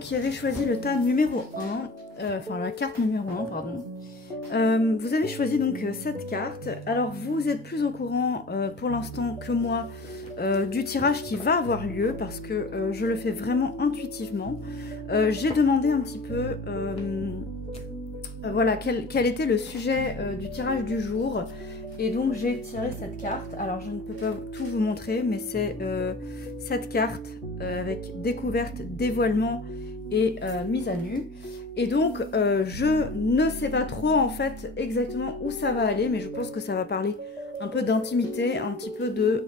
qui avez choisi le tas numéro 1, enfin la carte numéro 1, pardon. Vous avez choisi donc cette carte. Alors vous êtes plus au courant pour l'instant que moi du tirage qui va avoir lieu parce que je le fais vraiment intuitivement. J'ai demandé un petit peu voilà quel était le sujet du tirage du jour. Et donc j'ai tiré cette carte. Alors je ne peux pas tout vous montrer, mais c'est cette carte avec découverte, dévoilement et mise à nu. Et donc je ne sais pas trop en fait exactement où ça va aller, mais je pense que ça va parler un peu d'intimité, un petit peu de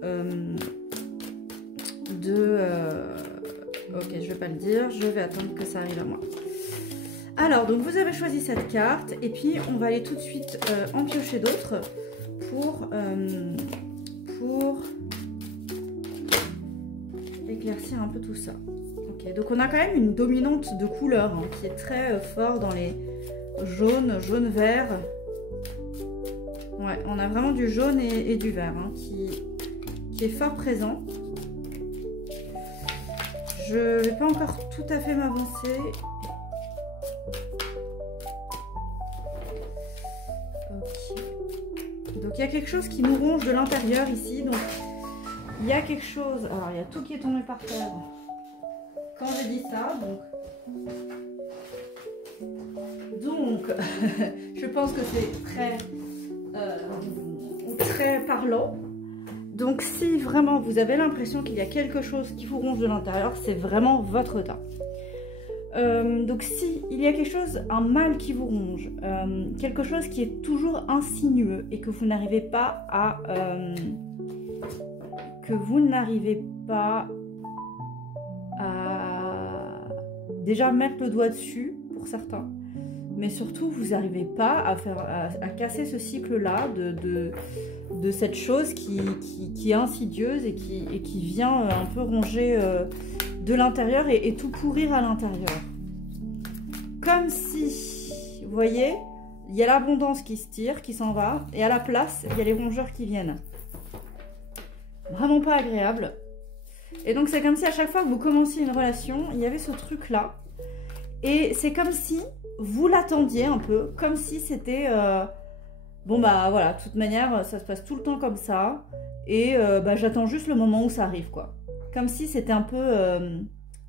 ok, je vais pas le dire, je vais attendre que ça arrive à moi. Alors donc vous avez choisi cette carte et puis on va aller tout de suite en piocher d'autres pour éclaircir un peu tout ça. Ok, donc on a quand même une dominante de couleur hein, qui est très fort dans les jaunes, jaune-vert. Ouais, on a vraiment du jaune et du vert hein, qui est fort présent. Je ne vais pas encore tout à fait m'avancer. Donc il y a quelque chose qui nous ronge de l'intérieur ici. Donc il y a quelque chose. Alors il y a tout qui est tombé par terre quand j'ai dit ça. Donc je pense que c'est très parlant. Donc si vraiment vous avez l'impression qu'il y a quelque chose qui vous ronge de l'intérieur, c'est vraiment votre tas. Donc si il y a quelque chose, un mal qui vous ronge, quelque chose qui est toujours insinueux et que vous n'arrivez pas à déjà mettre le doigt dessus pour certains, mais surtout vous n'arrivez pas à casser ce cycle là de cette chose qui est insidieuse et qui vient un peu ronger de l'intérieur et tout pourrir à l'intérieur. Comme si, vous voyez, il y a l'abondance qui se tire, qui s'en va, et à la place, il y a les rongeurs qui viennent. Vraiment pas agréable. Et donc c'est comme si à chaque fois que vous commenciez une relation, il y avait ce truc-là. Et c'est comme si vous l'attendiez un peu, comme si c'était... bon bah voilà, de toute manière, ça se passe tout le temps comme ça. Et bah, j'attends juste le moment où ça arrive, quoi. Comme si c'était un peu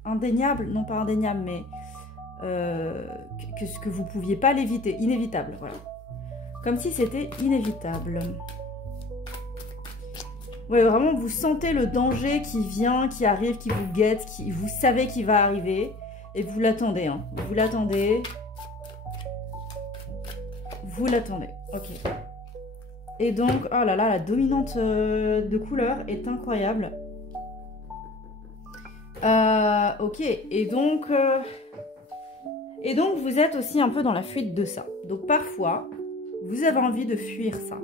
indéniable, non pas indéniable, mais que vous ne pouviez pas l'éviter, inévitable, voilà. Comme si c'était inévitable. Ouais, vraiment, vous sentez le danger qui vient, qui arrive, qui vous guette, vous savez qu'il va arriver, et vous l'attendez, hein. Vous l'attendez. Vous l'attendez, ok. Et donc, oh là là, la dominante de couleur est incroyable. Ok, et donc vous êtes aussi un peu dans la fuite de ça. Donc parfois, vous avez envie de fuir ça.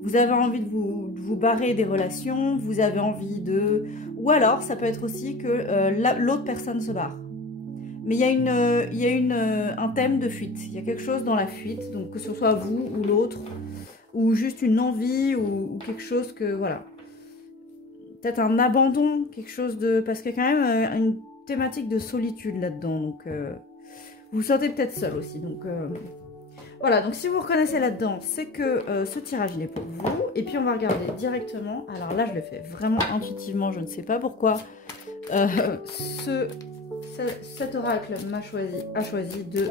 Vous avez envie de vous barrer des relations, vous avez envie de... Ou alors, ça peut être aussi que l'autre personne se barre. Mais il y a un thème de fuite. Il y a quelque chose dans la fuite, donc que ce soit vous ou l'autre, ou juste une envie, ou quelque chose que... Voilà. Peut-être un abandon, quelque chose de... Parce qu'il y a quand même une thématique de solitude là-dedans. Donc, vous vous sentez peut-être seul aussi. Donc, voilà. Donc, si vous reconnaissez là-dedans, c'est que ce tirage, il est pour vous. Et puis, on va regarder directement. Alors là, je le fais vraiment intuitivement. Je ne sais pas pourquoi cet oracle a choisi de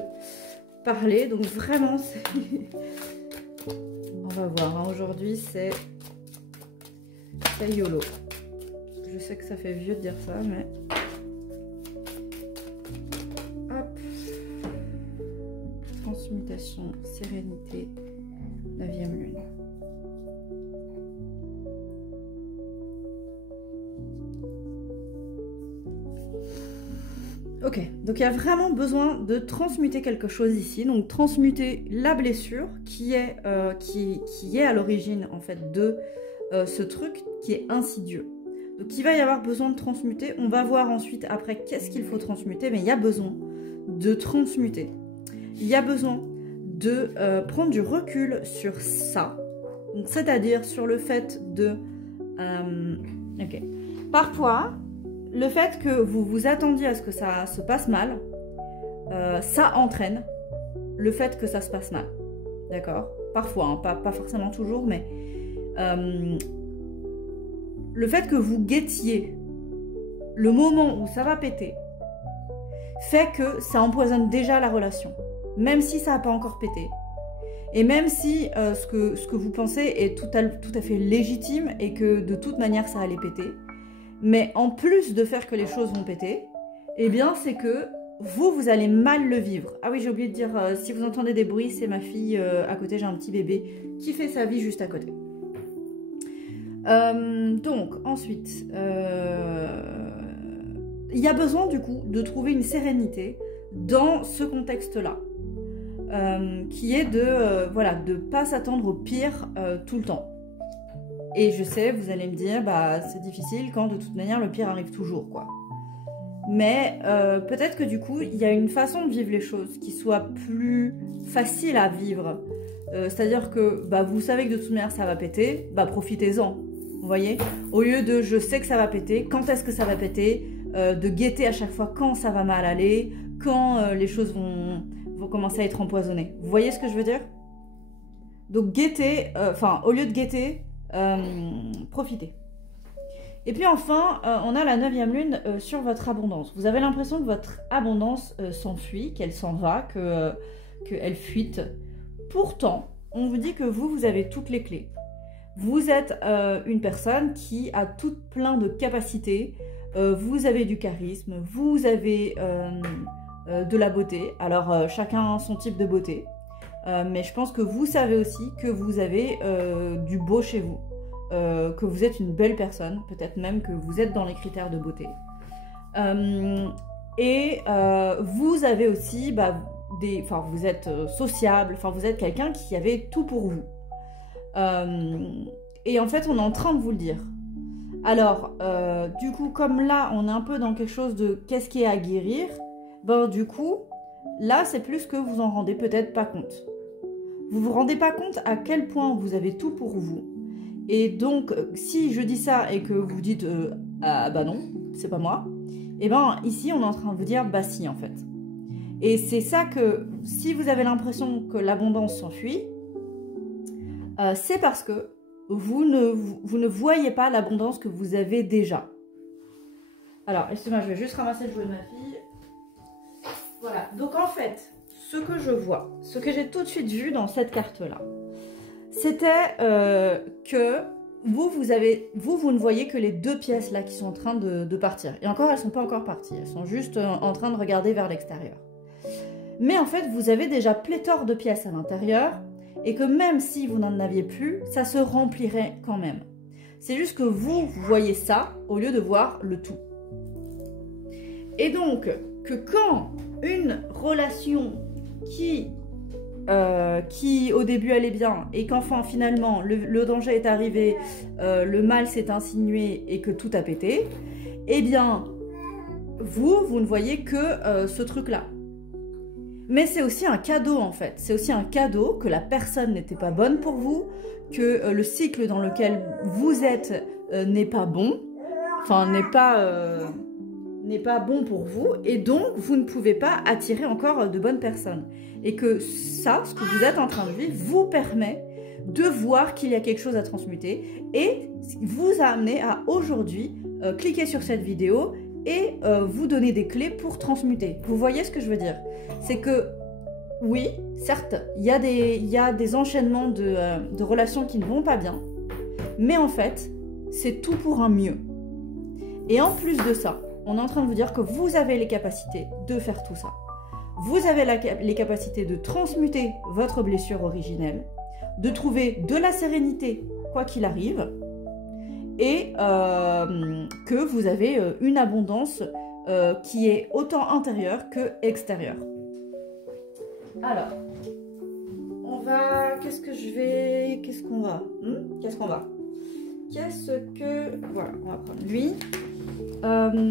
parler. Donc, vraiment, c'est... On va voir. Hein. Aujourd'hui, c'est YOLO. Je sais que ça fait vieux de dire ça, mais... Hop. Transmutation, sérénité, 9e lune. Ok, donc il y a vraiment besoin de transmuter quelque chose ici. Donc transmuter la blessure qui est à l'origine en fait de ce truc qui est insidieux. Donc il va y avoir besoin de transmuter. On va voir ensuite après qu'est-ce qu'il faut transmuter, mais il y a besoin de transmuter. Il y a besoin de prendre du recul sur ça. C'est-à-dire sur le fait de... ok. Parfois, le fait que vous vous attendiez à ce que ça se passe mal, ça entraîne le fait que ça se passe mal. D'accord? Parfois, hein, pas forcément toujours, mais le fait que vous guettiez le moment où ça va péter fait que ça empoisonne déjà la relation, même si ça n'a pas encore pété. Et même si ce que vous pensez est tout à fait légitime et que de toute manière ça allait péter, mais en plus de faire que les choses vont péter, eh bien c'est que vous allez mal le vivre. Ah oui, j'ai oublié de dire, si vous entendez des bruits, c'est ma fille à côté, j'ai un petit bébé qui fait sa vie juste à côté. Donc, ensuite, il y a besoin du coup de trouver une sérénité dans ce contexte-là, qui est de pas s'attendre au pire tout le temps. Et je sais, vous allez me dire, bah c'est difficile quand de toute manière le pire arrive toujours, quoi. Mais peut-être que du coup, il y a une façon de vivre les choses qui soit plus facile à vivre. C'est-à-dire que bah, vous savez que de toute manière ça va péter, bah profitez-en. Vous voyez? Au lieu de je sais que ça va péter, quand est-ce que ça va péter, de guetter à chaque fois quand ça va mal aller, quand les choses vont commencer à être empoisonnées. Vous voyez ce que je veux dire? Donc guetter, au lieu de guetter, profitez. Et puis enfin, on a la 9e lune sur votre abondance. Vous avez l'impression que votre abondance s'enfuit, qu'elle s'en va, qu'elle fuite. Pourtant, on vous dit que vous avez toutes les clés. Vous êtes une personne qui a tout plein de capacités. Vous avez du charisme, vous avez de la beauté. Alors, chacun son type de beauté. Mais je pense que vous savez aussi que vous avez du beau chez vous. Que vous êtes une belle personne, peut-être même que vous êtes dans les critères de beauté. Vous avez aussi, vous êtes sociable, vous êtes quelqu'un qui avait tout pour vous. Et en fait, on est en train de vous le dire. Alors, du coup, comme là, on est un peu dans quelque chose de qu'est-ce qui est à guérir, ben du coup, là, c'est plus que vous en rendez peut-être pas compte. Vous vous rendez pas compte à quel point vous avez tout pour vous. Et donc, si je dis ça et que vous dites ah bah non, c'est pas moi, et ben ici on est en train de vous dire bah si en fait. Et c'est ça que si vous avez l'impression que l'abondance s'enfuit, c'est parce que vous ne voyez pas l'abondance que vous avez déjà. Alors, excusez-moi, je vais juste ramasser le jouet de ma fille. Voilà, donc en fait, ce que je vois, ce que j'ai tout de suite vu dans cette carte-là, c'était que vous ne voyez que les 2 pièces là qui sont en train de partir. Et encore, elles ne sont pas encore parties. Elles sont juste en train de regarder vers l'extérieur. Mais en fait, vous avez déjà pléthore de pièces à l'intérieur et que même si vous n'en aviez plus, ça se remplirait quand même. C'est juste que vous voyez ça au lieu de voir le tout. Et donc, que quand une relation qui au début allait bien et qu'enfin finalement le danger est arrivé, le mal s'est insinué et que tout a pété, eh bien vous ne voyez que ce truc-là. Mais c'est aussi un cadeau en fait, c'est aussi un cadeau que la personne n'était pas bonne pour vous, que le cycle dans lequel vous êtes n'est pas bon, n'est pas bon pour vous, et donc vous ne pouvez pas attirer encore de bonnes personnes. Et que ça, ce que vous êtes en train de vivre, vous permet de voir qu'il y a quelque chose à transmuter et vous a amené à aujourd'hui cliquer sur cette vidéo et vous donner des clés pour transmuter. Vous voyez ce que je veux dire? C'est que oui, certes, il y a des enchaînements de relations qui ne vont pas bien, mais en fait, c'est tout pour un mieux. Et en plus de ça, on est en train de vous dire que vous avez les capacités de faire tout ça. Vous avez les capacités de transmuter votre blessure originelle, de trouver de la sérénité quoi qu'il arrive, et que vous avez une abondance qui est autant intérieure que extérieure. Alors, on va... Qu'est-ce qu'on va Voilà, on va prendre lui. Merci.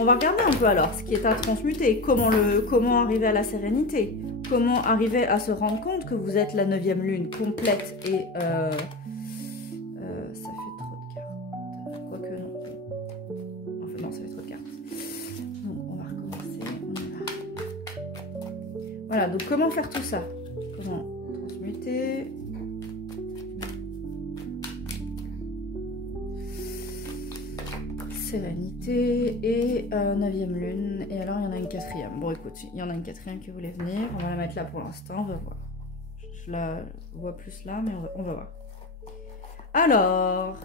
On va regarder un peu alors ce qui est à transmuter, comment arriver à la sérénité, comment arriver à se rendre compte que vous êtes la 9e lune complète et ça fait trop de cartes. Quoique non. Enfin non, Voilà, donc comment faire tout ça? Comment transmuter? Sérénité et 9e lune. Et alors, il y en a une 4e. Bon, écoute, il y en a une 4e qui voulait venir. On va la mettre là pour l'instant, on va voir. Je la vois plus là, mais on va voir. Alors,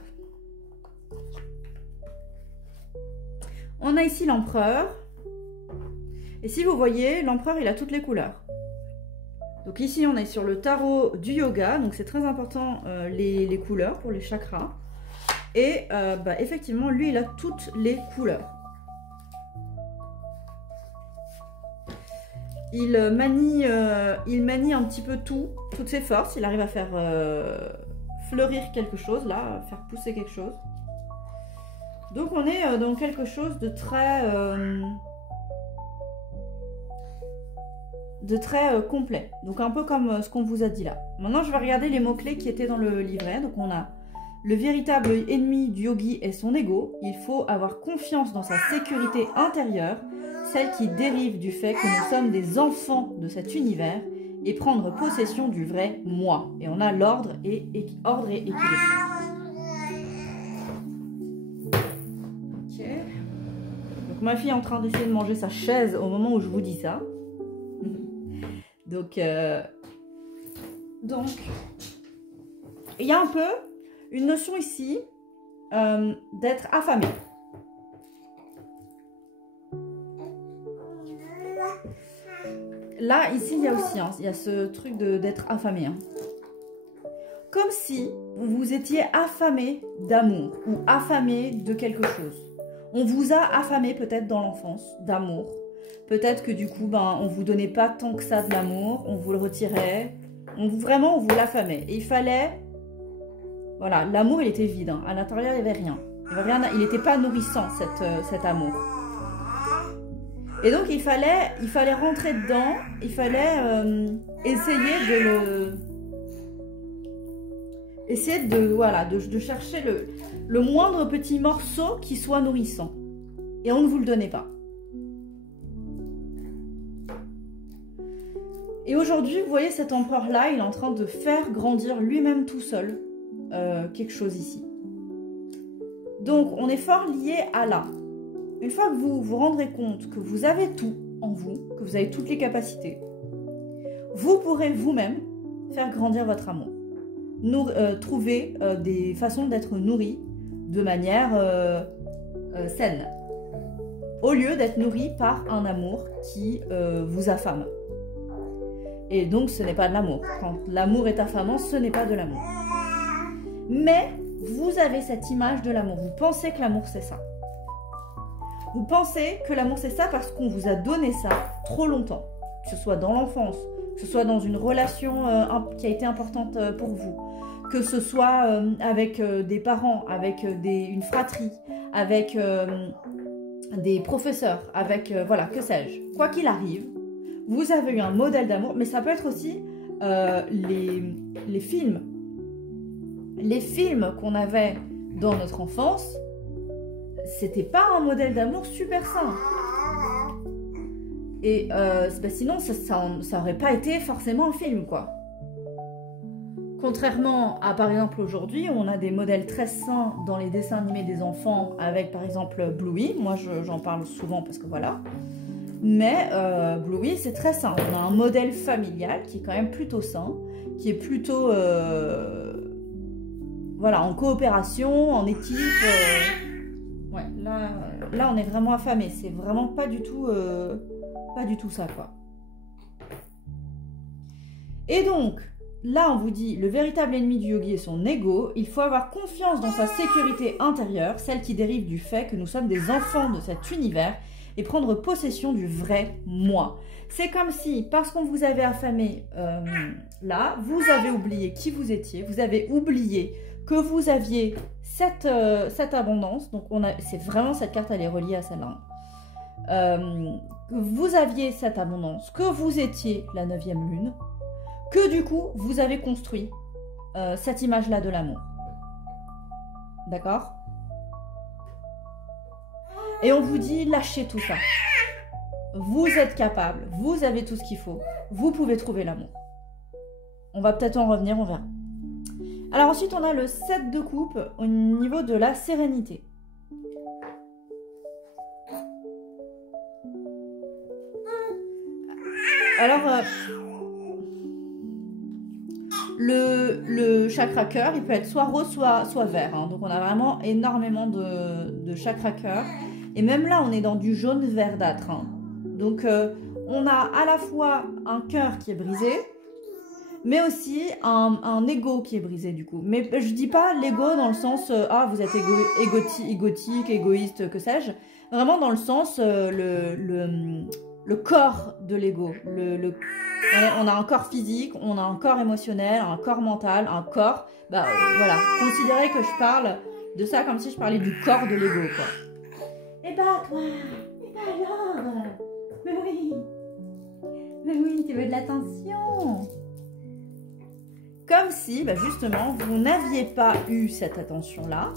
on a ici l'empereur. Et si vous voyez, l'empereur, il a toutes les couleurs. Donc ici, on est sur le tarot du yoga. Donc c'est très important, les couleurs pour les chakras. Et effectivement, lui, il a toutes les couleurs. Il manie un petit peu toutes ses forces. Il arrive à faire fleurir quelque chose, là, à faire pousser quelque chose. Donc on est dans quelque chose de très complet. Donc un peu comme ce qu'on vous a dit là. Maintenant, je vais regarder les mots-clés qui étaient dans le livret. Donc on a le véritable ennemi du yogi est son ego. Il faut avoir confiance dans sa sécurité intérieure, celle qui dérive du fait que nous sommes des enfants de cet univers, et prendre possession du vrai moi. Et on a l'ordre et équilibre. Ok. Donc ma fille est en train d'essayer de manger sa chaise au moment où je vous dis ça. Donc il y a un peu une notion ici d'être affamé. Là, ici, il y a aussi, il y a ce truc d'être affamé. Comme si vous étiez affamé d'amour ou affamé de quelque chose. On vous a affamé peut-être dans l'enfance d'amour. Peut-être que du coup, on vous donnait pas tant que ça de l'amour, on vous le retirait. Vraiment, on vous l'affamait. Et il fallait... Voilà, l'amour, il était vide. À l'intérieur, il n'y avait rien. Il n'était pas nourrissant, cet amour. Et donc, il fallait rentrer dedans. Il fallait essayer de chercher le moindre petit morceau qui soit nourrissant. Et on ne vous le donnait pas. Et aujourd'hui, vous voyez cet empereur-là, il est en train de faire grandir lui-même tout seul quelque chose ici. Donc, on est fort lié à là. Une fois que vous vous rendrez compte que vous avez tout en vous, que vous avez toutes les capacités, vous pourrez vous-même faire grandir votre amour. Trouver des façons d'être nourri de manière saine. Au lieu d'être nourri par un amour qui vous affame. Et donc, ce n'est pas de l'amour. Quand l'amour est affamant, ce n'est pas de l'amour. Mais vous avez cette image de l'amour. Vous pensez que l'amour, c'est ça. Vous pensez que l'amour, c'est ça parce qu'on vous a donné ça trop longtemps. Que ce soit dans l'enfance, que ce soit dans une relation qui a été importante pour vous, que ce soit avec des parents, avec une fratrie, avec des professeurs, avec, voilà, que sais-je. Quoi qu'il arrive, vous avez eu un modèle d'amour, mais ça peut être aussi les films. Les films qu'on avait dans notre enfance, c'était pas un modèle d'amour super sain. Et sinon, ça aurait pas été forcément un film, quoi. Contrairement à, par exemple, aujourd'hui, on a des modèles très sains dans les dessins animés des enfants, avec, par exemple, Bluey. Moi, j'en parle souvent parce que voilà. Mais Bluey, c'est très sain. On a un modèle familial qui est quand même plutôt sain, qui est plutôt... voilà, en coopération, en équipe. Ouais, là, on est vraiment affamé. C'est vraiment pas du tout ça, quoi. Et donc, là, on vous dit, le véritable ennemi du yogi est son ego. Il faut avoir confiance dans sa sécurité intérieure, celle qui dérive du fait que nous sommes des enfants de cet univers, et prendre possession du vrai moi. C'est comme si, parce qu'on vous avait affamé là, vous avez oublié qui vous étiez, vous avez oublié que vous aviez cette abondance. Donc, c'est vraiment cette carte, elle est reliée à celle-là. Que vous aviez cette abondance, que vous étiez la 9e lune, que du coup, vous avez construit cette image-là de l'amour. D'accord ? Et on vous dit, lâchez tout ça. vous êtes capable, vous avez tout ce qu'il faut, vous pouvez trouver l'amour. On va peut-être en revenir, on verra. Alors ensuite, on a le 7 de coupe au niveau de la sérénité. Alors, le chakra cœur, il peut être soit rose, soit vert. Hein. Donc, on a vraiment énormément de chakra cœur. Et même là, on est dans du jaune verdâtre. Hein. Donc, on a à la fois un cœur qui est brisé, mais aussi un ego qui est brisé, du coup. Mais je dis pas l'ego dans le sens, ah, vous êtes égotique, égoïste, que sais-je. Vraiment dans le sens, le corps de l'ego. On a un corps physique, on a un corps émotionnel, un corps mental, un corps... Bah voilà, considérez que je parle de ça comme si je parlais du corps de l'ego, quoi. Et bah toi, et bah alors, mais oui, tu veux de l'attention. Comme si, bah justement, vous n'aviez pas eu cette attention-là.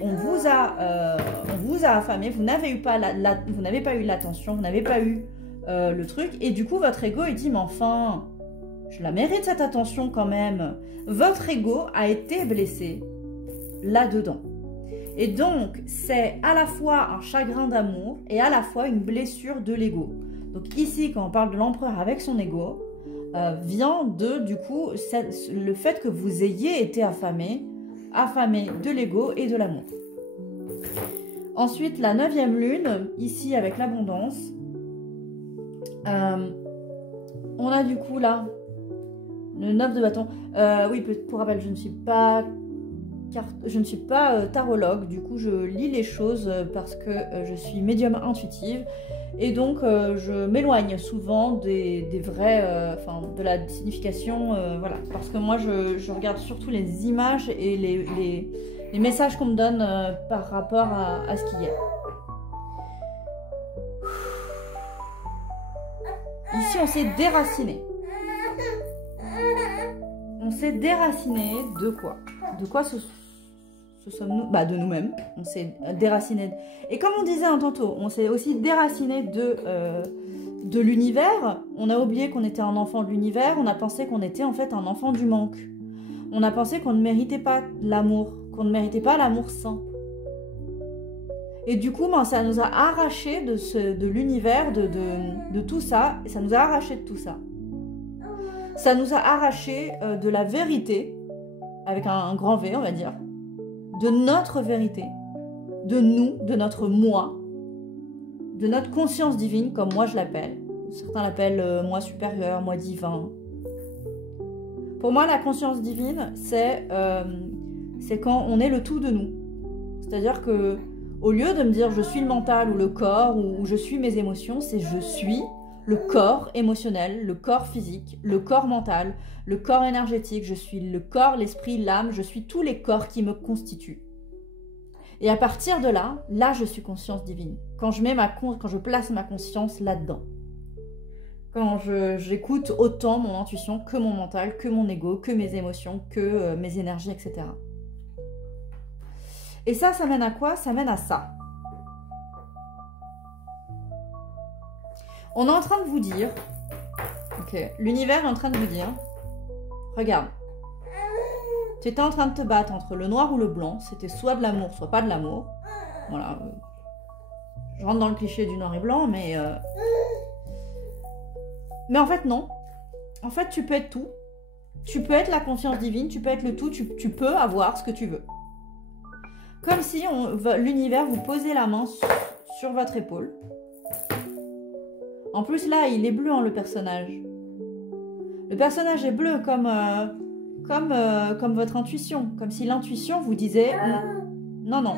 On vous a affamé, vous n'avez pas eu l'attention, vous n'avez pas eu le truc. Et du coup, votre ego, il dit, mais enfin, je la mérite cette attention quand même. Votre ego a été blessé là-dedans. Et donc, c'est à la fois un chagrin d'amour et à la fois une blessure de l'ego. Donc ici, quand on parle de l'empereur avec son ego, vient de, du coup, le fait que vous ayez été affamé de l'ego et de l'amour. Ensuite, la 9e lune, ici avec l'abondance, on a du coup là, le 9 de bâton. Oui, pour rappel, je ne suis pas tarologue, du coup je lis les choses parce que je suis médium intuitive et donc je m'éloigne souvent des vrais, de la signification, voilà, parce que moi je regarde surtout les images et les messages qu'on me donne par rapport à ce qu'il y a. Ici on s'est déraciné. On s'est déraciné de quoi? De quoi ce sommes-nous? Bah de nous-mêmes. On s'est déraciné. Et comme on disait tantôt, on s'est aussi déraciné de l'univers. On a oublié qu'on était un enfant de l'univers. On a pensé qu'on était en fait un enfant du manque. On a pensé qu'on ne méritait pas l'amour, qu'on ne méritait pas l'amour sain. Et du coup, ben, ça nous a arraché de l'univers, de tout ça. Et ça nous a arraché de tout ça. Ça nous a arraché de la vérité, avec un grand V, on va dire, de notre vérité, de nous, de notre moi, de notre conscience divine, comme moi je l'appelle. Certains l'appellent moi supérieur, moi divin. Pour moi, la conscience divine, c'est quand on est le tout de nous. C'est-à-dire que au lieu de me dire je suis le mental ou le corps ou je suis mes émotions, c'est je suis le corps émotionnel, le corps physique, le corps mental, le corps énergétique, je suis le corps, l'esprit, l'âme, je suis tous les corps qui me constituent. Et à partir de là, je suis conscience divine. Quand je place ma conscience là-dedans. Quand j'écoute autant mon intuition que mon mental, que mon ego, que mes émotions, que mes énergies, etc. Et ça mène à quoi? Ça mène à ça. On est en train de vous dire, ok, l'univers est en train de vous dire, regarde, tu étais en train de te battre entre le noir ou le blanc, c'était soit de l'amour, soit pas de l'amour. Voilà, je rentre dans le cliché du noir et blanc, mais en fait non. En fait, tu peux être tout. Tu peux être la conscience divine, tu peux être le tout, tu peux avoir ce que tu veux. Comme si l'univers vous posait la main sur votre épaule. En plus, là, il est bleu, hein, le personnage. Le personnage est bleu comme votre intuition. Comme si l'intuition vous disait non, non.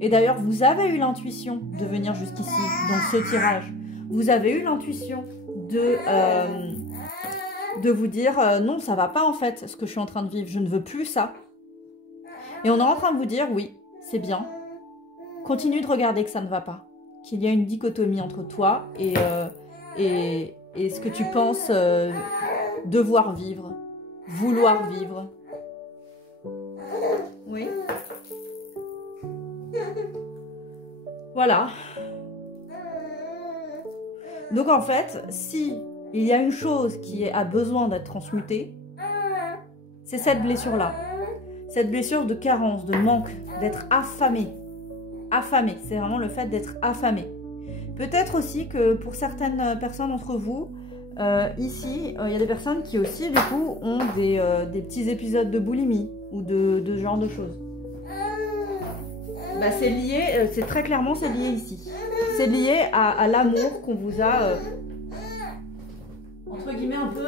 Et d'ailleurs, vous avez eu l'intuition de venir jusqu'ici, dans ce tirage. Vous avez eu l'intuition de vous dire non, ça va pas en fait, ce que je suis en train de vivre. Je ne veux plus ça. Et on est en train de vous dire oui, c'est bien. Continue de regarder que ça ne va pas. Qu'il y a une dichotomie entre toi et ce que tu penses devoir vivre, vouloir vivre. Oui. Voilà. Donc en fait, si il y a une chose qui a besoin d'être transmutée, c'est cette blessure-là. Cette blessure de carence, de manque, d'être affamé. Affamé, c'est vraiment le fait d'être affamé. Peut-être aussi que pour certaines personnes d'entre vous, ici, il y a des personnes qui aussi, du coup, ont des petits épisodes de boulimie ou de ce genre de choses. Bah, c'est lié, c'est très clairement, c'est lié ici. C'est lié à l'amour qu'on vous a, entre guillemets, un peu...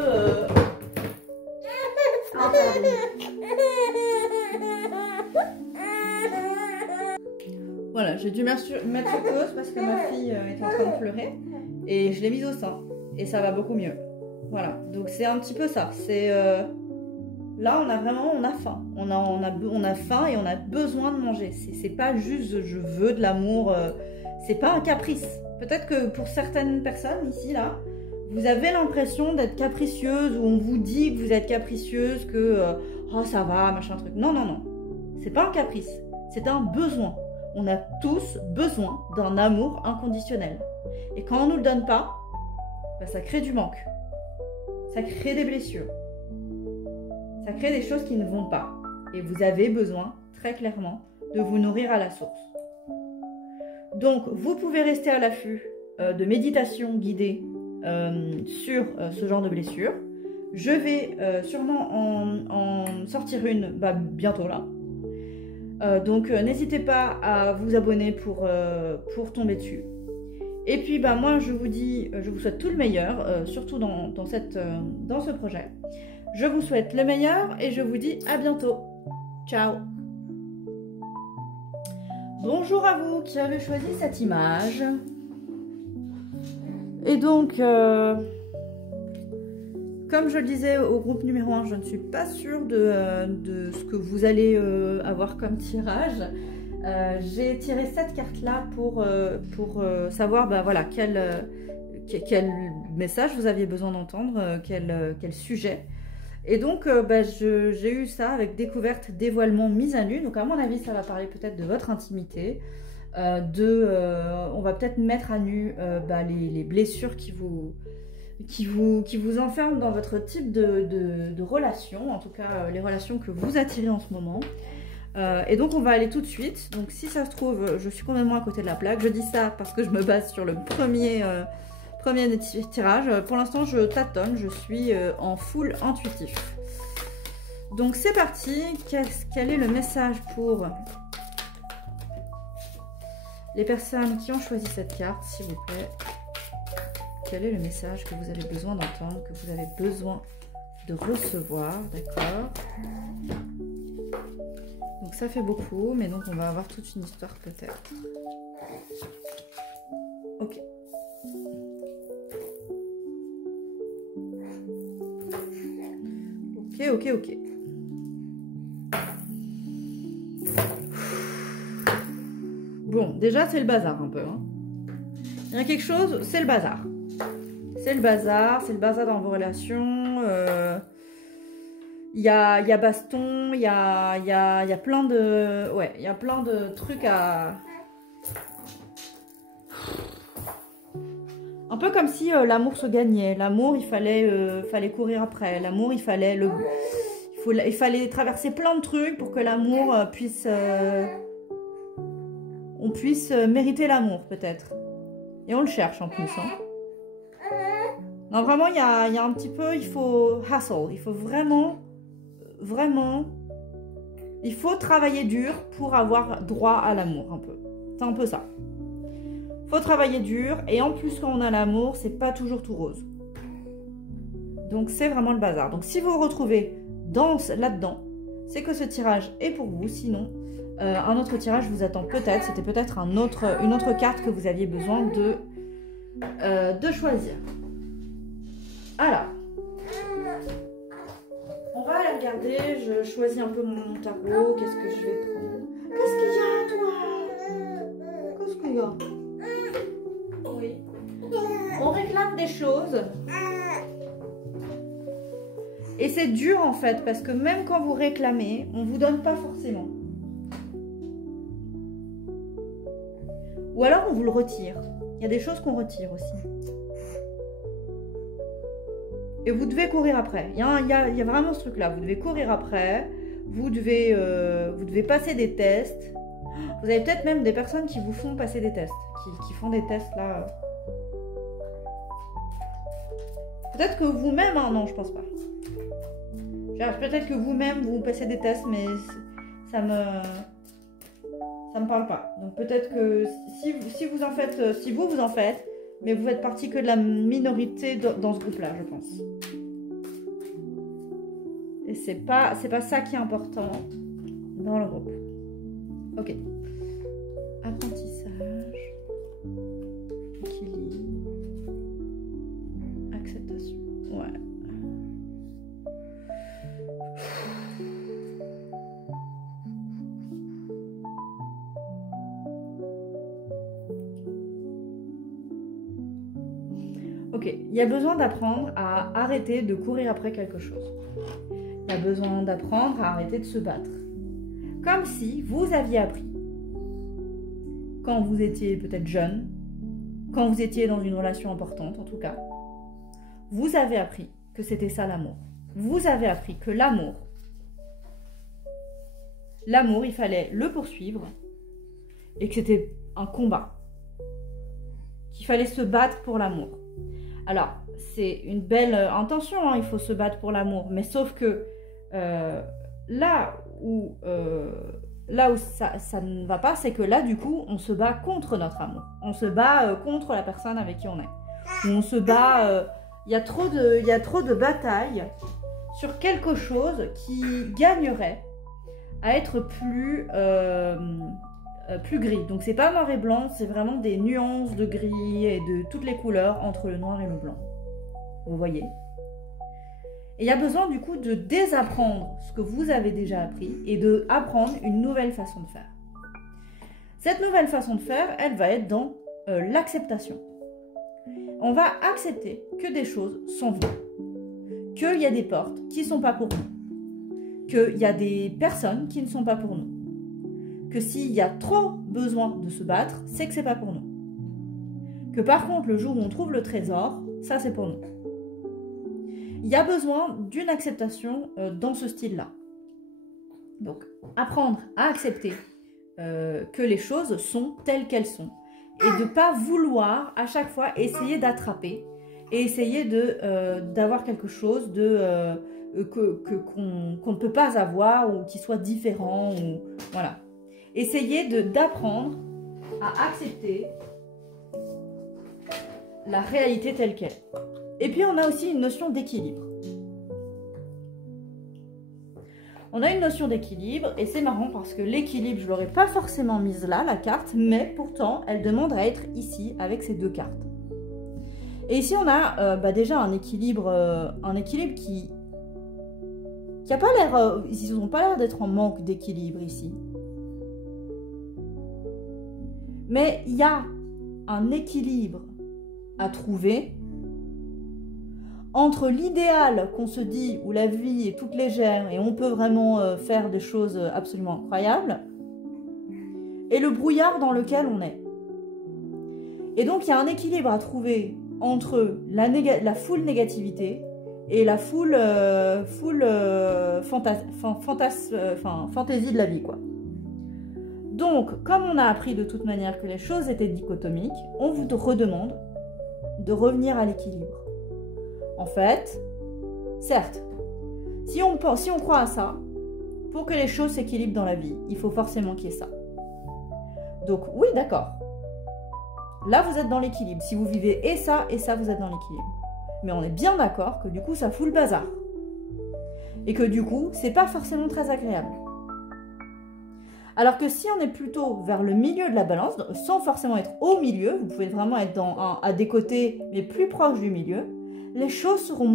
Voilà, j'ai dû mettre sur pause parce que ma fille était en train de pleurer et je l'ai mise au sein et ça va beaucoup mieux. Voilà, donc c'est un petit peu ça. C'est là on a faim, on a faim et on a besoin de manger. C'est pas juste je veux de l'amour, c'est pas un caprice. Peut-être que pour certaines personnes ici là, vous avez l'impression d'être capricieuse ou on vous dit que vous êtes capricieuse, que oh ça va machin truc. Non non non, c'est pas un caprice, c'est un besoin. On a tous besoin d'un amour inconditionnel. Et quand on ne nous le donne pas, bah ça crée du manque. Ça crée des blessures. Ça crée des choses qui ne vont pas. Et vous avez besoin, très clairement, de vous nourrir à la source. Donc, vous pouvez rester à l'affût de méditation guidée sur ce genre de blessures. Je vais sûrement en sortir une bientôt là. Donc n'hésitez pas à vous abonner pour tomber dessus. Et puis moi je vous dis, je vous souhaite tout le meilleur, surtout dans ce projet. Je vous souhaite le meilleur et je vous dis à bientôt. Ciao. Bonjour à vous qui avez choisi cette image. Et donc... comme je le disais au groupe numéro 1, je ne suis pas sûre de ce que vous allez avoir comme tirage. J'ai tiré cette carte-là pour savoir voilà, quel message vous aviez besoin d'entendre, quel sujet. Et donc, j'ai eu ça avec découverte, dévoilement, mise à nu. Donc, à mon avis, ça va parler peut-être de votre intimité. On va peut-être mettre à nu les blessures qui vous enferment dans votre type de relation, en tout cas les relations que vous attirez en ce moment. Et donc on va aller tout de suite. Donc si ça se trouve, je suis complètement à côté de la plaque. Je dis ça parce que je me base sur le premier tirage. Pour l'instant je tâtonne, je suis en full intuitif. Donc c'est parti. Quel est le message pour les personnes qui ont choisi cette carte, s'il vous plaît? Quel est le message que vous avez besoin d'entendre, que vous avez besoin de recevoir, d'accord? Donc ça fait beaucoup, mais donc on va avoir toute une histoire peut-être. Ok. Ok. Bon, déjà c'est le bazar un peu. Hein. Il y a quelque chose, c'est le bazar. C'est le bazar dans vos relations. Il y a baston, il y a plein de... Ouais, il y a plein de trucs à... Un peu comme si l'amour se gagnait. L'amour, il fallait courir après. L'amour, il fallait traverser plein de trucs pour que l'amour puisse... on puisse mériter l'amour, peut-être. Et on le cherche en plus, hein. Non, vraiment, il y a un petit peu, il faut hustle, il faut vraiment, il faut travailler dur pour avoir droit à l'amour, un peu. C'est un peu ça. Faut travailler dur, et en plus, quand on a l'amour, c'est pas toujours tout rose. Donc, c'est vraiment le bazar. Donc, si vous vous retrouvez là-dedans, c'est que ce tirage est pour vous, sinon, un autre tirage vous attend peut-être. C'était peut-être une autre carte que vous aviez besoin de choisir. Alors, on va aller regarder, je choisis un peu mon tarot, qu'est-ce que je vais prendre? Qu'est-ce qu'il y a, toi? Qu'est-ce qu'il y a? Oui. On réclame des choses. Et c'est dur en fait, parce que même quand vous réclamez, on ne vous donne pas forcément. Ou alors on vous le retire. Il y a des choses qu'on retire aussi. et vous devez courir après. Il y a vraiment ce truc-là. Vous devez courir après, vous devez passer des tests. Vous avez peut-être même des personnes qui vous font passer des tests, qui font des tests là. Peut-être que vous-même, hein, non, je pense pas. Peut-être que vous-même, vous passez des tests, mais ça me parle pas. Donc peut-être que si vous en faites, si vous en faites, mais vous faites partie que de la minorité dans ce groupe-là, je pense. Et c'est pas ça qui est important dans le groupe. Ok. Apprentissage, équilibre, acceptation. Ouais. Ok, il y a besoin d'apprendre à arrêter de courir après quelque chose. Il y a besoin d'apprendre à arrêter de se battre. Comme si vous aviez appris, quand vous étiez peut-être jeune, quand vous étiez dans une relation importante en tout cas, vous avez appris que c'était ça l'amour. Vous avez appris que l'amour, il fallait le poursuivre et que c'était un combat. Qu'il fallait se battre pour l'amour. Alors, c'est une belle intention, hein, il faut se battre pour l'amour, mais sauf que là où ça ne va pas, c'est que là, du coup, on se bat contre notre amour. On se bat contre la personne avec qui on est. On se bat... Il y a trop de batailles sur quelque chose qui gagnerait à être plus gris. Donc, c'est pas noir et blanc, c'est vraiment des nuances de gris et de toutes les couleurs entre le noir et le blanc. Vous voyez ? Et il y a besoin du coup de désapprendre ce que vous avez déjà appris et de apprendre une nouvelle façon de faire. Cette nouvelle façon de faire, elle va être dans l'acceptation. On va accepter que des choses s'en vont, qu'il y a des portes qui ne sont pas pour nous, qu'il y a des personnes qui ne sont pas pour nous, que s'il y a trop besoin de se battre, c'est que c'est pas pour nous. Que par contre, le jour où on trouve le trésor, ça c'est pour nous. Il y a besoin d'une acceptation dans ce style-là. Donc, apprendre à accepter que les choses sont telles qu'elles sont et de ne pas vouloir à chaque fois essayer d'attraper et essayer d'avoir quelque chose qu'on ne peut pas avoir ou qui soit différent. Ou, voilà. Essayez d'apprendre à accepter la réalité telle qu'elle est. Et puis, on a aussi une notion d'équilibre. On a une notion d'équilibre, et c'est marrant parce que l'équilibre, je ne l'aurais pas forcément mise là, la carte, mais pourtant, elle demande à être ici, avec ces deux cartes. Et ici, on a déjà un équilibre qui n'a pas l'air... ils n'ont pas l'air d'être en manque d'équilibre ici. Mais il y a un équilibre à trouver entre l'idéal qu'on se dit où la vie est toute légère et on peut vraiment faire des choses absolument incroyables et le brouillard dans lequel on est. Et donc il y a un équilibre à trouver entre la full négativité et la full fantaisie de la vie, quoi. Donc, comme on a appris de toute manière que les choses étaient dichotomiques, on vous redemande de revenir à l'équilibre. En fait, certes, si on croit à ça, pour que les choses s'équilibrent dans la vie, il faut forcément qu'il y ait ça. Donc oui, d'accord. Là, vous êtes dans l'équilibre. Si vous vivez et ça, vous êtes dans l'équilibre. Mais on est bien d'accord que du coup, ça fout le bazar. Et que du coup, c'est pas forcément très agréable. Alors que si on est plutôt vers le milieu de la balance, sans forcément être au milieu, vous pouvez vraiment être à des côtés, mais plus proche du milieu, les choses seront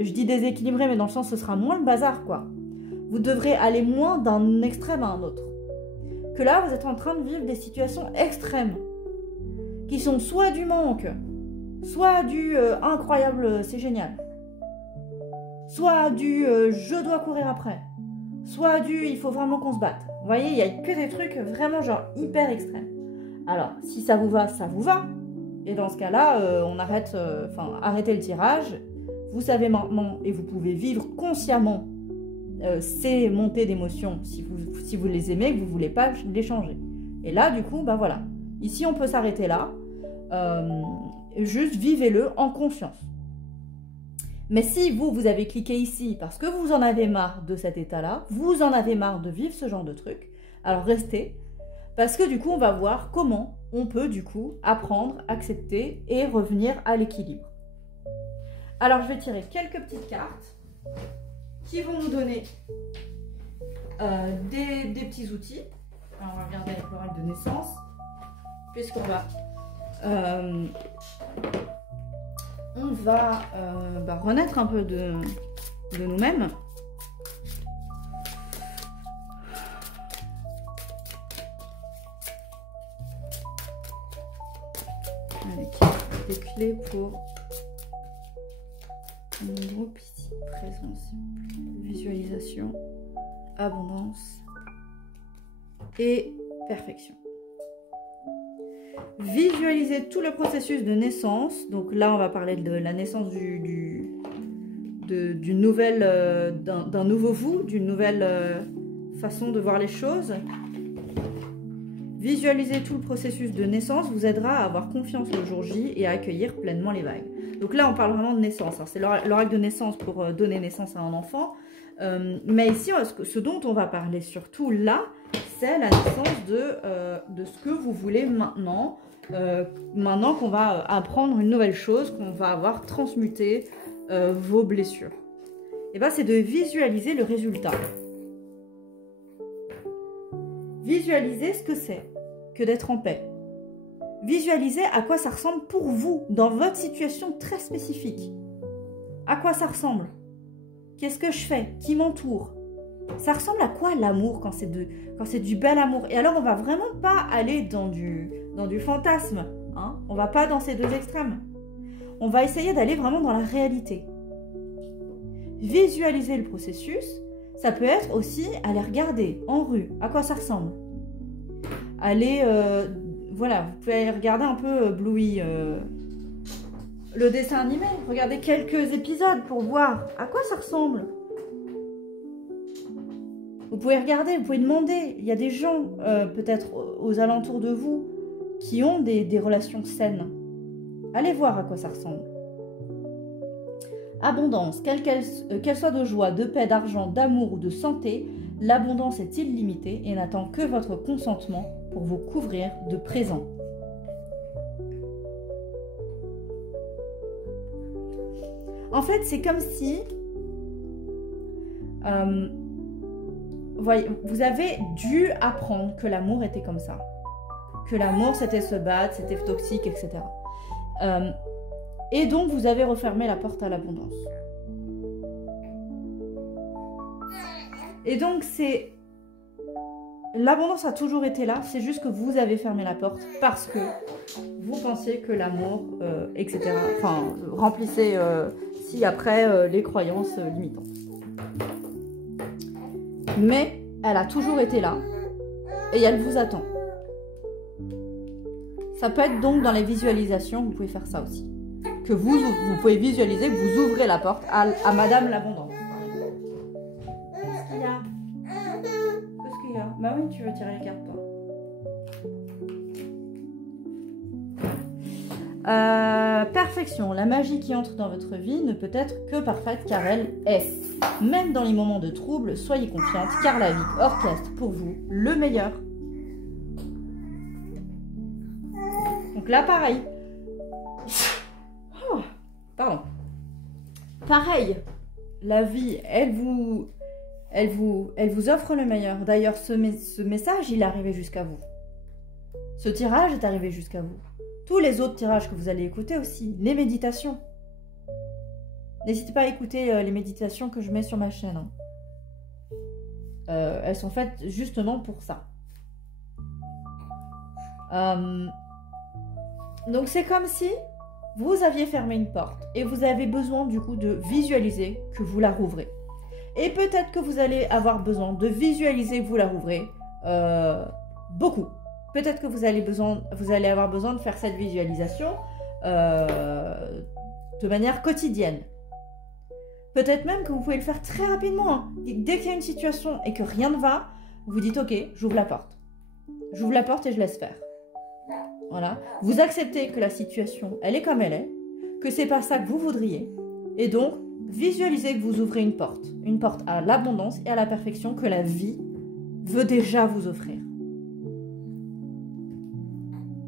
je dis déséquilibrées, mais dans le sens, ce sera moins le bazar, quoi. Vous devrez aller moins d'un extrême à un autre. Que là, vous êtes en train de vivre des situations extrêmes, qui sont soit du manque, soit du incroyable, c'est génial, soit du je dois courir après, soit du il faut vraiment qu'on se batte. Vous voyez, il n'y a que des trucs vraiment genre hyper extrêmes. Alors, si ça vous va, ça vous va. Et dans ce cas-là, on arrête, arrêtez le tirage. Vous savez maintenant et vous pouvez vivre consciemment ces montées d'émotions si vous les aimez, que vous ne voulez pas les changer. Et là, du coup, voilà. Ici, on peut s'arrêter là. Juste vivez-le en conscience. Mais si vous avez cliqué ici parce que vous en avez marre de cet état-là, vous en avez marre de vivre ce genre de truc, alors restez. Parce que du coup, on va voir comment on peut du coup apprendre, accepter et revenir à l'équilibre. Alors, je vais tirer quelques petites cartes qui vont nous donner des petits outils. Alors, on va regarder avec l'oracle de naissance, puisqu'on va renaître un peu de nous-mêmes. Avec des clés pour mon groupe ici. Présence, visualisation, abondance et perfection. Visualisez tout le processus de naissance. Donc là, on va parler de la naissance d'une nouvelle, d'un nouveau vous, d'une nouvelle façon de voir les choses. Visualiser tout le processus de naissance vous aidera à avoir confiance le jour J et à accueillir pleinement les vagues. Donc là, on parle vraiment de naissance. C'est l'oracle de naissance pour donner naissance à un enfant. Mais ici, ce dont on va parler surtout là, c'est la naissance de ce que vous voulez maintenant. Maintenant qu'on va apprendre une nouvelle chose, qu'on va avoir transmuté vos blessures. Et bien, c'est de visualiser le résultat. Visualisez ce que c'est que d'être en paix. Visualisez à quoi ça ressemble pour vous, dans votre situation très spécifique. À quoi ça ressemble? Qu'est-ce que je fais? Qui m'entoure? Ça ressemble à quoi l'amour quand c'est du bel amour? Et alors, on va vraiment pas aller dans du fantasme. Hein? On va pas dans ces deux extrêmes. On va essayer d'aller vraiment dans la réalité. Visualiser le processus, ça peut être aussi aller regarder en rue à quoi ça ressemble. Aller, voilà, vous pouvez aller regarder un peu Bluey, le dessin animé. Regardez quelques épisodes pour voir à quoi ça ressemble. Vous pouvez regarder, vous pouvez demander. Il y a des gens, peut-être aux alentours de vous, qui ont des relations saines. Allez voir à quoi ça ressemble. Abondance, qu'elle soit de joie, de paix, d'argent, d'amour ou de santé, l'abondance est illimitée et n'attend que votre consentement pour vous couvrir de présent. En fait, c'est comme si vous avez dû apprendre que l'amour était comme ça. Que l'amour, c'était se battre, c'était toxique, etc. Et donc, vous avez refermé la porte à l'abondance. Et donc, l'abondance a toujours été là, c'est juste que vous avez fermé la porte parce que vous pensiez que l'amour, etc. Enfin, remplissez après les croyances limitantes. Mais elle a toujours été là et elle vous attend. Ça peut être donc dans les visualisations, vous pouvez faire ça aussi. Que vous pouvez visualiser que vous ouvrez la porte à Madame l'Abondance. Qu'est-ce qu'il y a? Qu'est-ce qu'il y a? Bah oui, tu veux tirer les cartes, toi. Perfection. La magie qui entre dans votre vie ne peut être que parfaite car elle est. Même dans les moments de trouble, soyez confiante car la vie orchestre pour vous le meilleur. Donc là, pareil. Oh, pardon. Pareil. La vie, elle vous offre le meilleur. D'ailleurs, ce message, il est arrivé jusqu'à vous. Ce tirage est arrivé jusqu'à vous. Tous les autres tirages que vous allez écouter aussi. Les méditations. N'hésitez pas à écouter les méditations que je mets sur ma chaîne. Hein. Elles sont faites justement pour ça. Donc c'est comme si vous aviez fermé une porte et vous avez besoin du coup de visualiser que vous la rouvrez. Et peut-être que vous allez avoir besoin de visualiser que vous la rouvrez beaucoup. Peut-être que vous allez avoir besoin de faire cette visualisation de manière quotidienne. Peut-être même que vous pouvez le faire très rapidement. Hein. Dès qu'il y a une situation et que rien ne va, vous dites ok, j'ouvre la porte. J'ouvre la porte et je laisse faire. Voilà. Vous acceptez que la situation, elle est comme elle est, que c'est pas ça que vous voudriez. Et donc, visualisez que vous ouvrez une porte à l'abondance et à la perfection que la vie veut déjà vous offrir.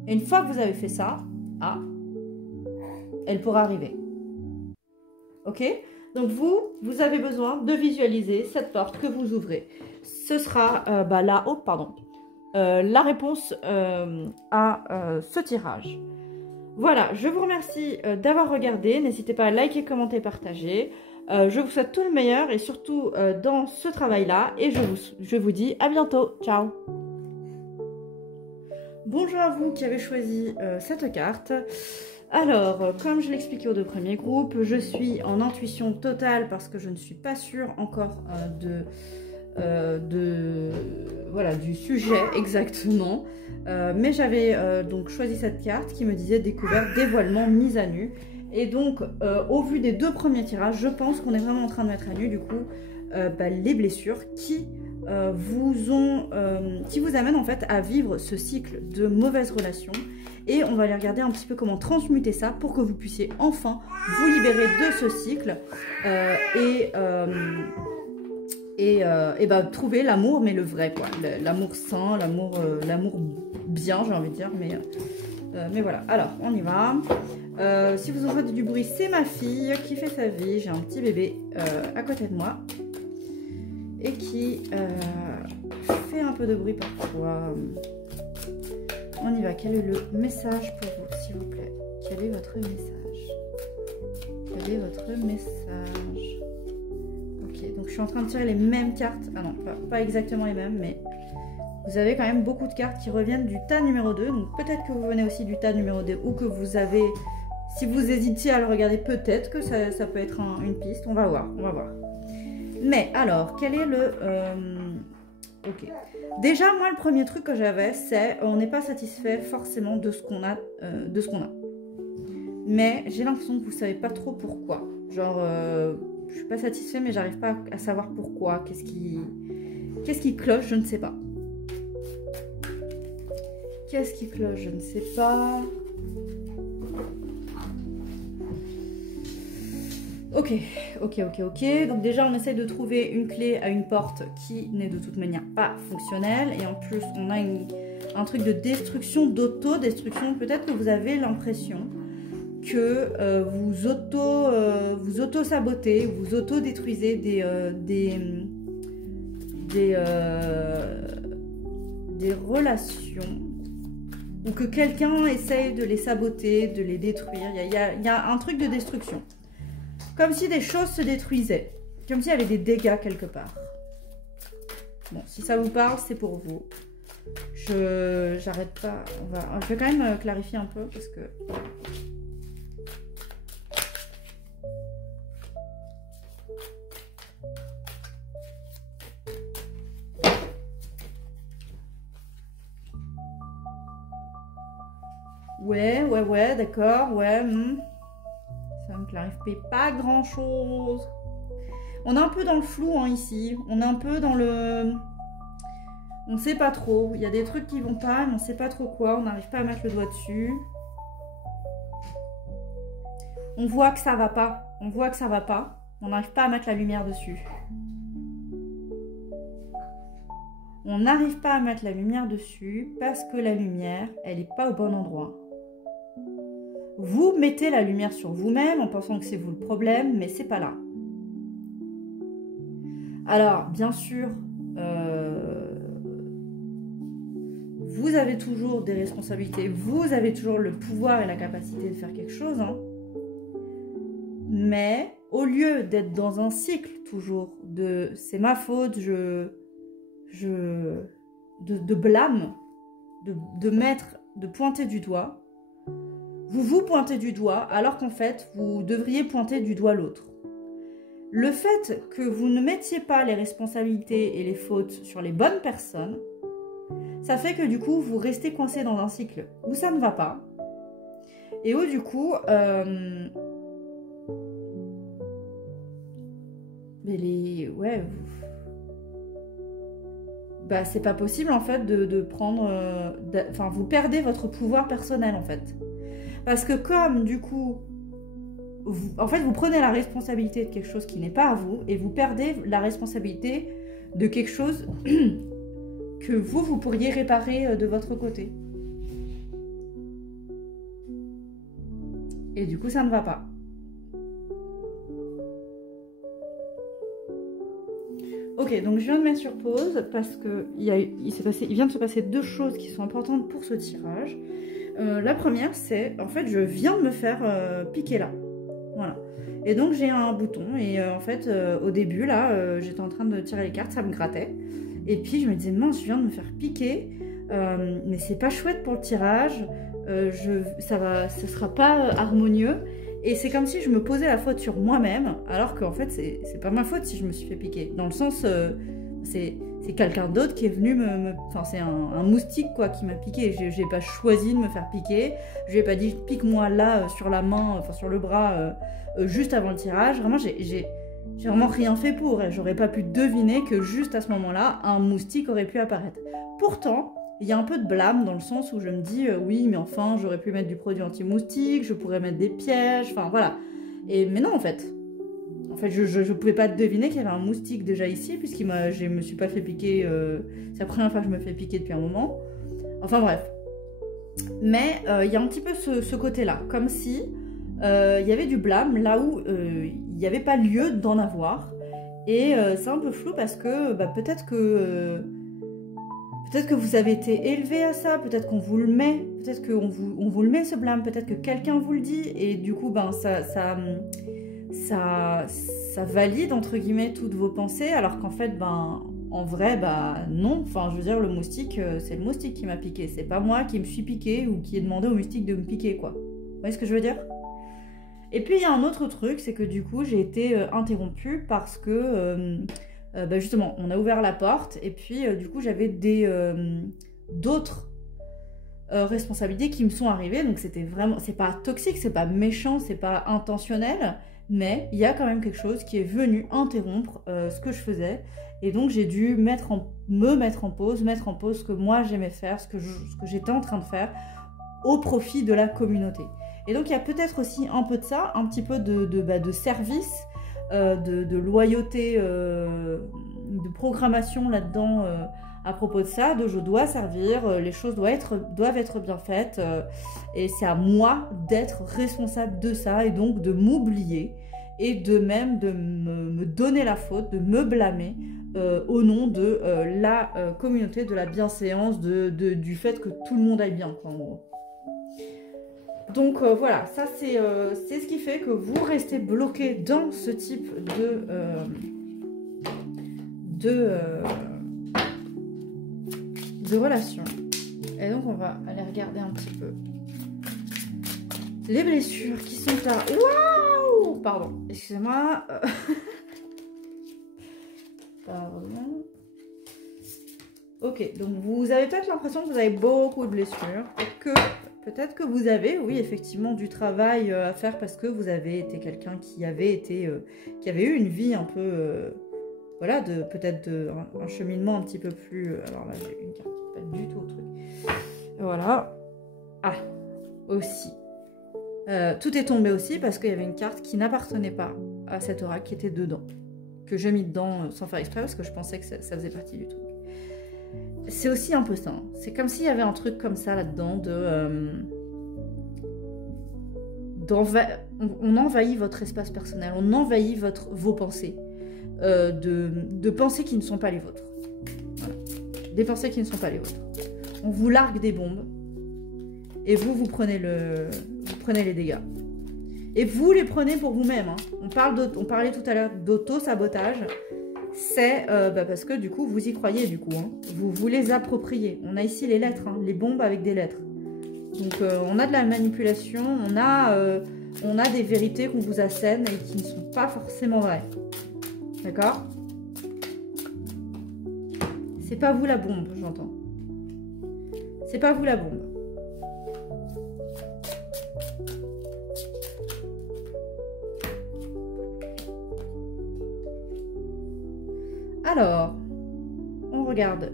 Et une fois que vous avez fait ça, elle pourra arriver. Ok ? Donc vous avez besoin de visualiser cette porte que vous ouvrez. Ce sera là-haut, pardon. La réponse à ce tirage. Voilà, je vous remercie d'avoir regardé. N'hésitez pas à liker, commenter, partager. Je vous souhaite tout le meilleur et surtout dans ce travail-là. Et je vous dis à bientôt. Ciao. Bonjour à vous qui avez choisi cette carte. Alors, comme je l'expliquais aux deux premiers groupes, je suis en intuition totale parce que je ne suis pas sûre encore du sujet exactement. Mais j'avais donc choisi cette carte qui me disait découverte, dévoilement, mise à nu. Et donc, au vu des deux premiers tirages, je pense qu'on est vraiment en train de mettre à nu du coup les blessures qui vous amènent en fait à vivre ce cycle de mauvaises relations. Et on va aller regarder un petit peu comment transmuter ça pour que vous puissiez enfin vous libérer de ce cycle et trouver l'amour, mais le vrai, quoi. L'amour sain, l'amour bien, j'ai envie de dire. Mais voilà, alors on y va. Si vous entendez du bruit, c'est ma fille qui fait sa vie. J'ai un petit bébé à côté de moi et qui fait un peu de bruit parfois. On y va. Quel est le message pour vous, s'il vous plaît? Quel est votre message? Quel est votre message? Ok, donc je suis en train de tirer les mêmes cartes. Ah non, pas exactement les mêmes, mais vous avez quand même beaucoup de cartes qui reviennent du tas numéro 2. Donc peut-être que vous venez aussi du tas numéro 2 ou que vous avez... Si vous hésitiez à le regarder, peut-être que ça peut être une piste. On va voir, on va voir. Mais alors, quel est le... Ok. Déjà, moi, le premier truc que j'avais, c'est on n'est pas satisfait forcément de ce qu'on a. Mais j'ai l'impression que vous savez pas trop pourquoi. Genre, je suis pas satisfait, mais j'arrive pas à savoir pourquoi. Qu'est-ce qui cloche? Je ne sais pas. Qu'est-ce qui cloche? Je ne sais pas. Ok. Donc déjà, on essaie de trouver une clé à une porte qui n'est de toute manière pas fonctionnelle. Et en plus, on a un truc de destruction, d'auto-destruction. Peut-être que vous avez l'impression que vous auto-sabotez, vous auto-détruisez des relations. Ou que quelqu'un essaye de les saboter, de les détruire. Il y a un truc de destruction. Comme si des choses se détruisaient. Comme s'il y avait des dégâts quelque part. Bon, si ça vous parle, c'est pour vous. J'arrête pas. Je vais quand même clarifier un peu parce que... Ouais, d'accord, ouais. Ça me clarifie pas grand chose. On est un peu dans le flou hein, ici. On est un peu dans le... On sait pas trop. Il y a des trucs qui vont pas, mais on sait pas trop quoi. On n'arrive pas à mettre le doigt dessus. On voit que ça va pas. On n'arrive pas à mettre la lumière dessus. On n'arrive pas à mettre la lumière dessus parce que la lumière, elle n'est pas au bon endroit. Vous mettez la lumière sur vous-même en pensant que c'est vous le problème, mais c'est pas là. Alors, bien sûr, vous avez toujours des responsabilités, vous avez toujours le pouvoir et la capacité de faire quelque chose, hein. Mais au lieu d'être dans un cycle toujours de c'est ma faute, de blâme, de pointer du doigt, vous pointez du doigt alors qu'en fait, vous devriez pointer du doigt l'autre. Le fait que vous ne mettiez pas les responsabilités et les fautes sur les bonnes personnes, ça fait que du coup, vous restez coincé dans un cycle où ça ne va pas. Et où du coup, mais ouais, bah c'est pas possible en fait de prendre, enfin vous perdez votre pouvoir personnel en fait, parce que comme du coup, en fait vous prenez la responsabilité de quelque chose qui n'est pas à vous et vous perdez la responsabilité de quelque chose que vous pourriez réparer de votre côté. Et du coup, ça ne va pas. Ok, donc je viens de mettre sur pause parce que il vient de se passer deux choses qui sont importantes pour ce tirage. La première, c'est, en fait, je viens de me faire piquer là. Voilà. Et donc, j'ai un bouton. Et en fait, au début, là, j'étais en train de tirer les cartes, ça me grattait. Et puis, je me disais, mince, je viens de me faire piquer. Mais c'est pas chouette pour le tirage. Ça sera pas harmonieux. Et c'est comme si je me posais la faute sur moi-même, alors qu'en fait, c'est pas ma faute si je me suis fait piquer. Dans le sens, c'est quelqu'un d'autre qui est venu Enfin, c'est un moustique, quoi, qui m'a piqué. J'ai pas choisi de me faire piquer. Je lui ai pas dit, pique-moi là, sur la main, enfin, sur le bras, juste avant le tirage. Vraiment, j'ai vraiment rien fait pour. J'aurais pas pu deviner que juste à ce moment-là, un moustique aurait pu apparaître. Pourtant, il y a un peu de blâme dans le sens où je me dis oui, mais enfin, j'aurais pu mettre du produit anti-moustique, je pourrais mettre des pièges, enfin voilà. Mais non, en fait, je pouvais pas deviner qu'il y avait un moustique déjà ici, je me suis pas fait piquer. C'est la première fois que je me fais piquer depuis un moment. Enfin bref. Mais il y a un petit peu ce côté-là, comme si il y avait du blâme là où il n'y avait pas lieu d'en avoir. Et c'est un peu flou parce que peut-être que vous avez été élevé à ça, peut-être qu'on vous le met, peut-être qu'on vous le met ce blâme, peut-être que quelqu'un vous le dit, et du coup, ça valide, entre guillemets, toutes vos pensées, alors qu'en fait, en vrai, non. Enfin, je veux dire, le moustique, c'est le moustique qui m'a piqué, c'est pas moi qui me suis piqué ou qui ai demandé au moustique de me piquer, quoi. Vous voyez ce que je veux dire? Et puis, il y a un autre truc, c'est que du coup, j'ai été interrompue parce que... justement, on a ouvert la porte et puis du coup j'avais d'autres responsabilités qui me sont arrivées, donc c'était vraiment, c'est pas toxique, c'est pas méchant, c'est pas intentionnel, mais il y a quand même quelque chose qui est venu interrompre ce que je faisais, et donc j'ai dû me mettre en pause ce que moi j'aimais faire, ce que j'étais en train de faire au profit de la communauté. Et donc il y a peut-être aussi un peu de ça, un petit peu de service, de loyauté, de programmation là-dedans à propos de ça, de je dois servir, les choses doivent être bien faites, et c'est à moi d'être responsable de ça, et donc de m'oublier, et de même de me donner la faute, de me blâmer au nom de la communauté, de la bienséance, du fait que tout le monde aille bien, quoi, en gros. Donc voilà, ça c'est ce qui fait que vous restez bloqué dans ce type de relation. Et donc on va aller regarder un petit peu les blessures qui sont là. Waouh! Pardon, excusez-moi. Pardon. Ok, donc vous avez peut-être l'impression que vous avez beaucoup de blessures et que... Peut-être que vous avez, oui, effectivement, du travail à faire parce que vous avez été quelqu'un qui avait eu une vie un peu, voilà, peut-être un cheminement un petit peu plus... alors là, j'ai une carte qui n'est pas du tout au truc. Voilà. Ah, aussi. Tout est tombé aussi parce qu'il y avait une carte qui n'appartenait pas à cet oracle qui était dedans. Que j'ai mis dedans sans faire exprès parce que je pensais que ça faisait partie du truc. C'est aussi un peu ça. C'est comme s'il y avait un truc comme ça là-dedans on envahit votre espace personnel, on envahit vos pensées, de pensées qui ne sont pas les vôtres. Voilà. Des pensées qui ne sont pas les vôtres. On vous largue des bombes et vous prenez les dégâts. Et vous les prenez pour vous-même. Hein. On parlait tout à l'heure d'auto-sabotage. C'est parce que du coup, vous y croyez du coup. Hein. Vous les appropriez. On a ici les lettres, hein, les bombes avec des lettres. Donc on a de la manipulation, on a des vérités qu'on vous assène et qui ne sont pas forcément vraies. D'accord? C'est pas vous la bombe, j'entends. C'est pas vous la bombe. Alors, on regarde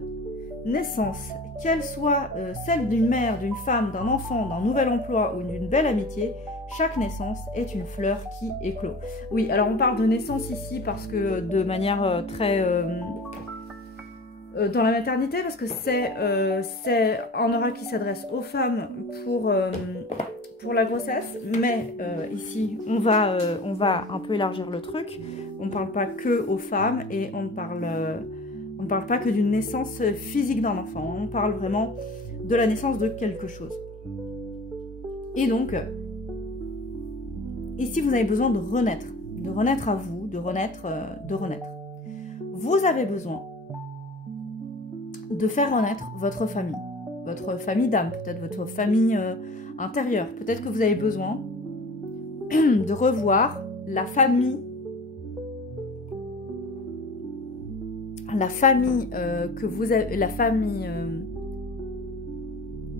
naissance, qu'elle soit celle d'une mère, d'une femme, d'un enfant, d'un nouvel emploi ou d'une belle amitié, chaque naissance est une fleur qui éclot. Oui, alors on parle de naissance ici parce que de manière très... dans la maternité, parce que c'est un oracle qui s'adresse aux femmes pour la grossesse, mais ici on va un peu élargir le truc. On ne parle pas que aux femmes et on ne parle pas que d'une naissance physique d'un enfant, on parle vraiment de la naissance de quelque chose. Et donc, ici vous avez besoin de renaître à vous, de renaître. Vous avez besoin de faire renaître votre famille d'âme, peut-être votre famille intérieure. Peut-être que vous avez besoin de revoir la famille que vous avez, la famille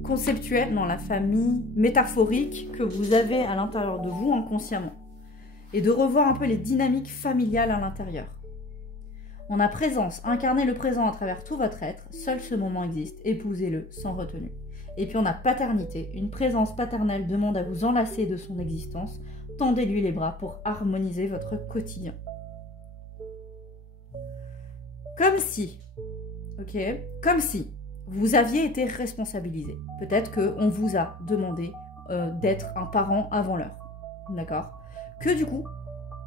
conceptuelle, non, la famille métaphorique que vous avez à l'intérieur de vous inconsciemment. Et de revoir un peu les dynamiques familiales à l'intérieur. On a présence, incarnez le présent à travers tout votre être, seul ce moment existe, épousez-le sans retenue. Et puis on a paternité, une présence paternelle demande à vous enlacer de son existence, tendez-lui les bras pour harmoniser votre quotidien. Comme si vous aviez été responsabilisé. Peut-être qu'on vous a demandé d'être un parent avant l'heure, d'accord? Que du coup,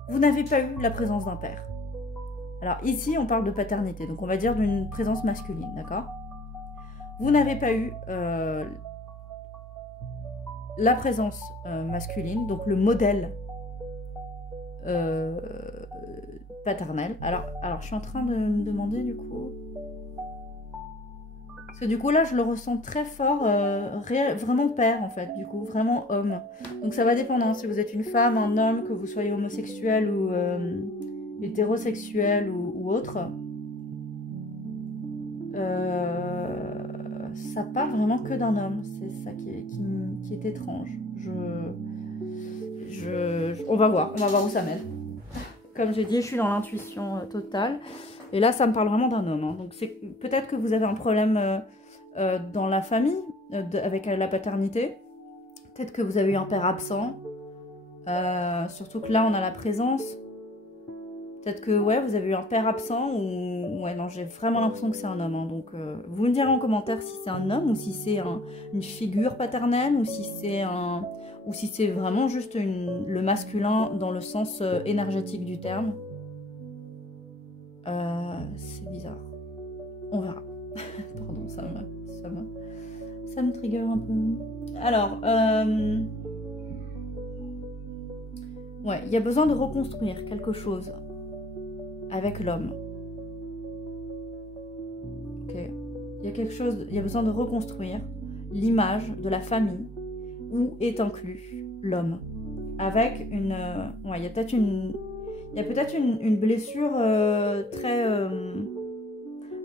vous n'avez pas eu la présence d'un père. Alors ici, on parle de paternité, donc on va dire d'une présence masculine, d'accord? Vous n'avez pas eu la présence masculine, donc le modèle paternel. Alors, je suis en train de me demander du coup... Parce que du coup là, je le ressens très fort, vraiment père en fait, du coup, vraiment homme. Donc ça va dépendre, hein, si vous êtes une femme, un homme, que vous soyez homosexuel ou... hétérosexuel ou autre, ça parle vraiment que d'un homme. C'est ça qui est étrange. On va voir où ça mène. Comme j'ai dit, je suis dans l'intuition totale. Et là, ça me parle vraiment d'un homme. Hein. Donc peut-être que vous avez un problème dans la famille, avec la paternité. Peut-être que vous avez eu un père absent. Surtout que là, on a la présence. Peut-être que ouais, vous avez eu un père absent ou... Ouais, non, j'ai vraiment l'impression que c'est un homme. Hein, donc, vous me direz en commentaire si c'est un homme ou si c'est une figure paternelle ou si c'est vraiment juste le masculin dans le sens énergétique du terme. C'est bizarre. On verra. Pardon, ça me trigger un peu. Alors, ouais, il y a besoin de reconstruire quelque chose avec l'homme. Ok. Il y a besoin de reconstruire l'image de la famille où est inclus l'homme. Avec une... ouais, il y a peut-être une blessure très...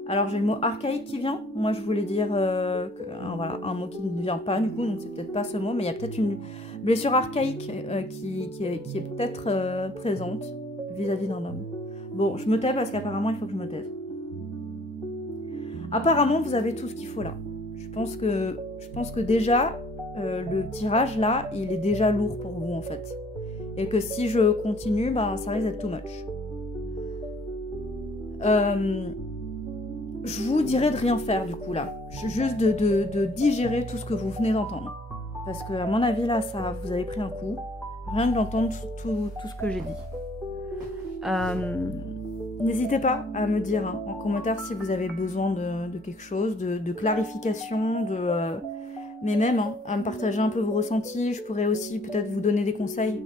alors j'ai le mot archaïque qui vient. Moi je voulais dire voilà, un mot qui ne vient pas du coup, donc c'est peut-être pas ce mot, mais il y a peut-être une blessure archaïque qui est peut-être présente vis-à-vis d'un homme. Bon, je me tais parce qu'apparemment il faut que je me taise. Apparemment vous avez tout ce qu'il faut là. Je pense que déjà le tirage là, il est déjà lourd pour vous en fait. Et que si je continue, bah, ça risque d'être too much. Je vous dirais de rien faire du coup là. Juste de digérer tout ce que vous venez d'entendre. Parce que à mon avis là, vous avez pris un coup. Rien que d'entendre tout ce que j'ai dit. N'hésitez pas à me dire en commentaire si vous avez besoin de quelque chose, de clarification, mais même à me partager un peu vos ressentis. Je pourrais aussi peut-être vous donner des conseils.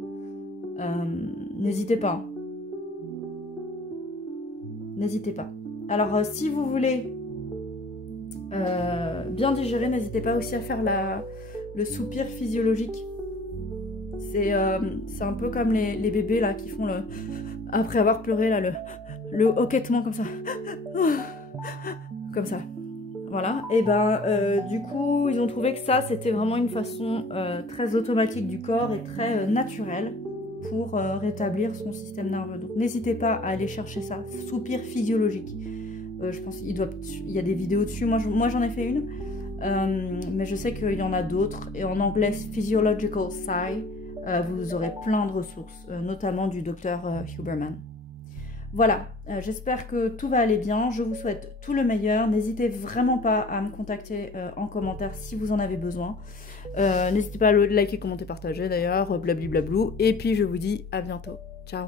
N'hésitez pas. N'hésitez pas. Alors, si vous voulez bien digérer, n'hésitez pas aussi à faire le soupir physiologique. C'est un peu comme les bébés là qui font après avoir pleuré là, le hoquetement comme ça. Comme ça. Voilà. Et ben du coup, ils ont trouvé que ça, c'était vraiment une façon très automatique du corps et très naturelle pour rétablir son système nerveux. Donc n'hésitez pas à aller chercher ça, soupir physiologique. Je pense qu'il y a des vidéos dessus, moi j'en ai fait une, mais je sais qu'il y en a d'autres, et en anglais Physiological Sigh, vous aurez plein de ressources, notamment du docteur Huberman. Voilà, j'espère que tout va aller bien, je vous souhaite tout le meilleur, n'hésitez vraiment pas à me contacter en commentaire si vous en avez besoin. N'hésitez pas à le liker, commenter, partager d'ailleurs, blablabla, et puis je vous dis à bientôt, ciao.